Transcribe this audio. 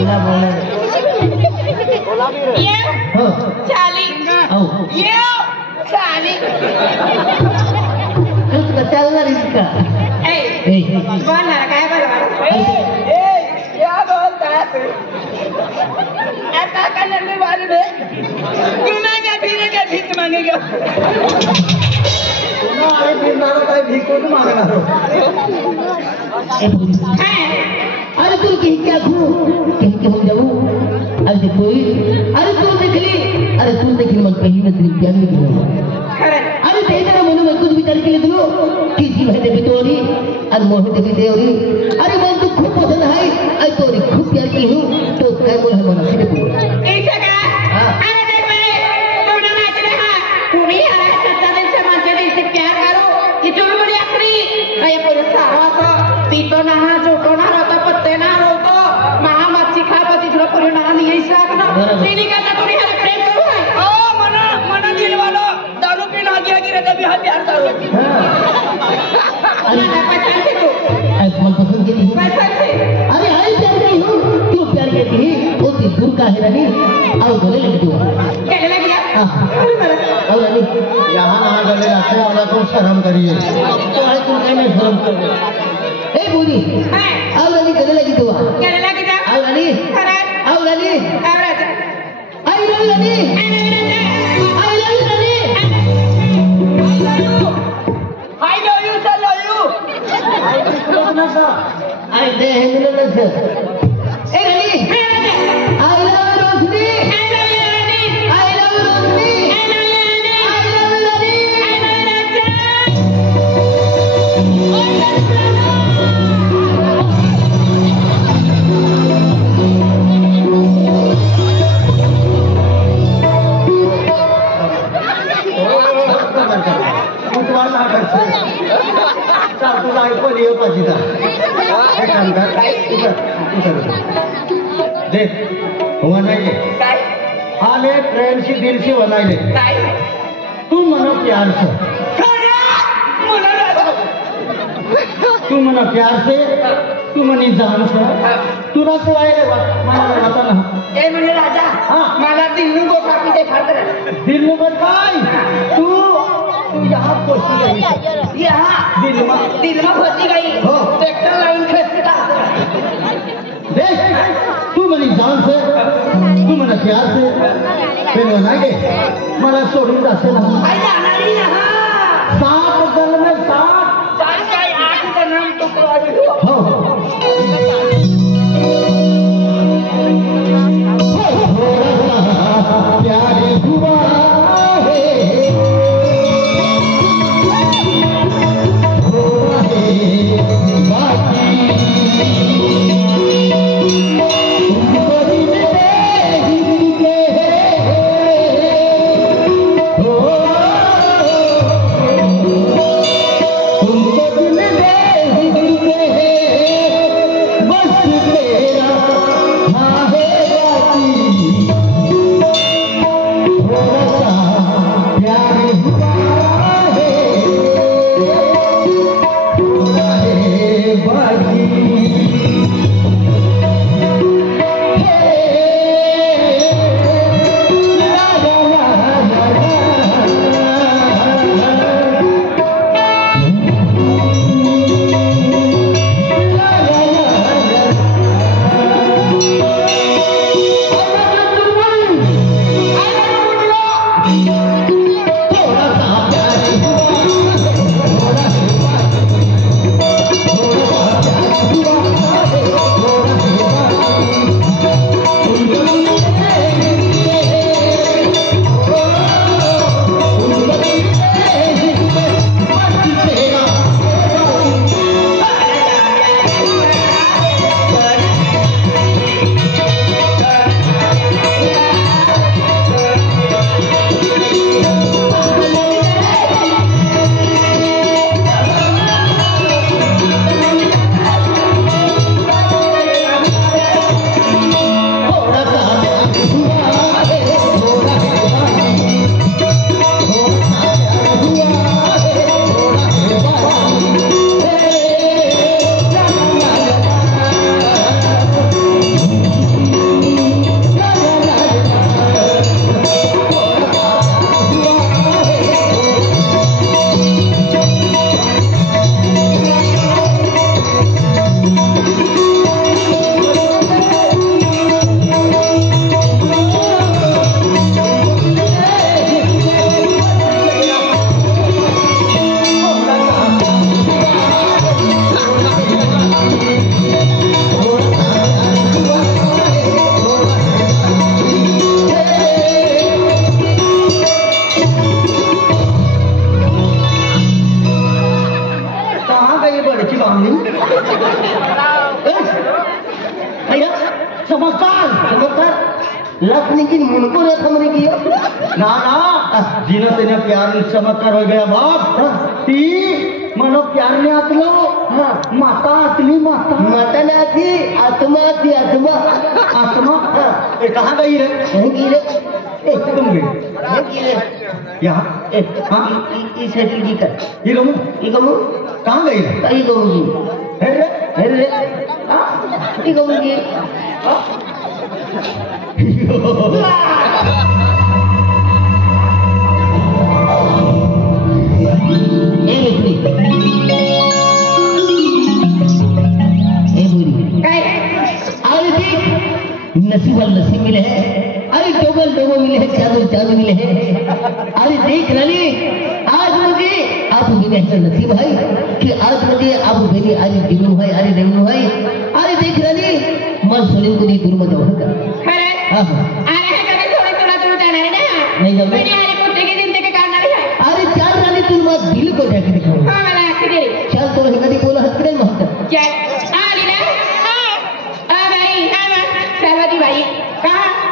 मला बोला ये चाली ये चाली चालणार इसका बोलणार काय क्या बोलता ऐसा करने वाले में गुनाह का भीख मांगेगा अरे फिर भीख को मांगना अरे तू कहीं क्या कहीं के हम जाऊँ अरे कोई अरे तू देख ली अरे तू देख मग कहीं ना तरी प्यार नहीं अरे तेरा मन में कुछ विचार के लिए दो किसी बहने भी तोड़ी और मोहित भी देवरी अरे मैं तो खूब पसंद है अरे तोरी खूब प्यार की हूँ तो क्या बोल है मना सीधे बोल ऐसा का अरे देख मेरे तुमने नाच रहा तूने यार 7 दिन से मानते दिन से प्यार करो ये जो बोली आखरी ये पूरे सारा सा पीतो ना जोटो ना रोता पत्ते ना रोतो महा मच्छी खा पति थोड़ा पूरे ना नहीं ऐसा करना नहीं कहता तूने यार प्रेम करो है ओ मना दिल वालों दारू पीना गया गिरे तभी हाथ प्यार करो अरे पहचान से तू ऐसा मन पसंद के लिए पहचान से अरे हाय प्यार की हूँ क्यों प्यार कहती है वो दूर का है रानी आओ गले लग दो कहने लग गया और रानी यहाँ ना गले रखने वाला को शर्म करिए तो है तुम कहने शर्म कर ए बूढ़ी आओ रानी गले लगी दो कहने लग गया आओ रानी अरे आओ रानी I love Rani I love Rani I love you, sir, love you. आई दे हिंदू ने से ए रानी I love Roshni I love Roshni I love रानी तुला ऐकून ये पाहिजे देख हुआ नहीं काय आले प्रेम से दिल से बनाइले काय तू मनो प्यार से तू मनो प्यार से तू मनी जान से तुला सिवाय मला आता ना ए म्हणजे राजा हाँ। मला दिल्ली को कापी दे फाड़ कर दिल में बताई तू यहाँ पहुंची गई यहाँ दिल में फंसी गई हो। ट्रैक्टर लाइन खसके का देख तू मनी जान से तू मना प्यार से फिर बनागे मला सोडून जासे ना आई जाणारी ना 7 जन में 7 चार काय 8 जण टुकड़ा हो प्यार हुआ है हुआ है बाकी हो भैया चमत्कार चमत्कार लखनी की मुनको ने थमने की ना ना जिनं त्याने प्यार चमत्कार हो गया बाप ती मनो प्यार ने आतलो माता आतली माता माता ने आती आत्मा आती आत्मा आत्मा ये कहाँ गई रे कहीं की रे ए तुम गई कहीं की रे यहाँ ए हाँ इस सेटिंग की कर ये कहूँ ये कहूँ कहाँ गई रे कहीं कहूँगी है रे अरे ये कहूँगी नसीब नसीब मिले है अरे डोगल डोगो मिले है चादर चादर मिले है अरे देख रानी आज मुझे आप मिले है नसीब है कि आज मुझे आप मेरी आज दिनू है अरे रेवनू है अरे देख रानी मन सोने को नहीं दूर मत होगा खरं हाँ अरे कधी सोडी तुला तुम्ही जाणार ना नहीं जाऊंगा आणि पुढची जिंदगी काढणार आहे अरे चार रानी तुम मत दिल को जाके दिखाओ हा